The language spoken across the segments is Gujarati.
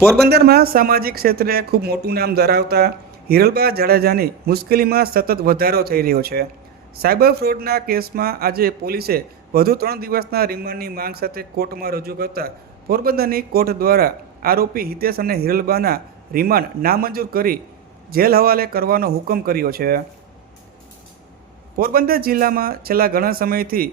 પોરબંદરમાં સામાજિક ક્ષેત્રે ખૂબ મોટું નામ ધરાવતા હિરલબા જાડેજાની મુશ્કેલીમાં સતત વધારો થઈ રહ્યો છે. સાયબર ફ્રોડના કેસમાં આજે પોલીસે વધુ ત્રણ દિવસના રિમાન્ડની માંગ સાથે કોર્ટમાં રજૂ કરતા પોરબંદરની કોર્ટ દ્વારા આરોપી હિતેશ અને હિરલબાના રિમાન્ડ નામંજૂર કરી જેલ હવાલે કરવાનો હુકમ કર્યો છે. પોરબંદર જિલ્લામાં છેલ્લા ઘણા સમયથી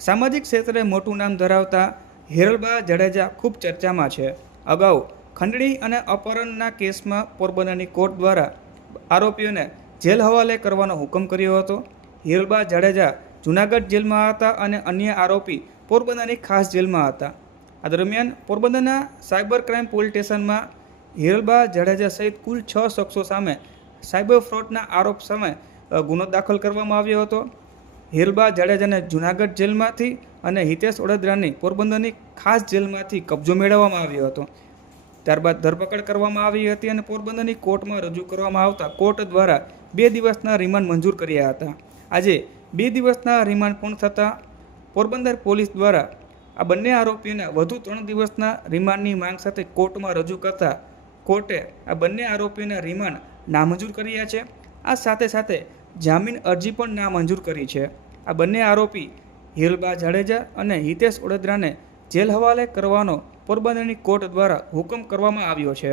સામાજિક ક્ષેત્રે મોટું નામ ધરાવતા હિરલબા જાડેજા ખૂબ ચર્ચામાં છે. અગાઉ ખંડણી અને અપહરણના કેસમાં પોરબંદરની કોર્ટ દ્વારા આરોપીઓને જેલ હવાલે કરવાનો હુકમ કર્યો હતો. હિરલબા જાડેજા જૂનાગઢ જેલમાં હતા અને અન્ય આરોપી પોરબંદરની ખાસ જેલમાં હતા. આ દરમિયાન પોરબંદરના સાયબર ક્રાઇમ પોલીસ સ્ટેશનમાં હિરલબા જાડેજા સહિત કુલ છ શખ્સો સામે સાયબર ફ્રોડના આરોપ સામે ગુનો દાખલ કરવામાં આવ્યો હતો. હિરલબા જાડેજાને જૂનાગઢ જેલમાંથી અને હિતેશ ઓડદરાની પોરબંદરની ખાસ જેલમાંથી કબજો મેળવવામાં આવ્યો હતો. ત્યારબાદ ધરપકડ કરવામાં આવી હતી અને પોરબંદરની કોર્ટમાં રજૂ કરવામાં આવતા કોર્ટ દ્વારા બે દિવસના રિમાન્ડ મંજૂર કર્યા હતા. આજે બે દિવસના રિમાન્ડ પૂર્ણ થતાં પોરબંદર પોલીસ દ્વારા આ બંને આરોપીઓને વધુ ત્રણ દિવસના રિમાન્ડની માંગ સાથે કોર્ટમાં રજૂ કરતા કોર્ટે આ બંને આરોપીઓના રિમાન્ડ નામંજૂર કર્યા છે. આ સાથે સાથે જામીન અરજી પણ નામંજૂર કરી છે. આ બંને આરોપી હિરલબા જાડેજા અને હિતેશ ઓડેદરાને જેલ હવાલે કરવાનો પોરબંદરની કોર્ટ દ્વારા હુકમ કરવામાં આવ્યો છે.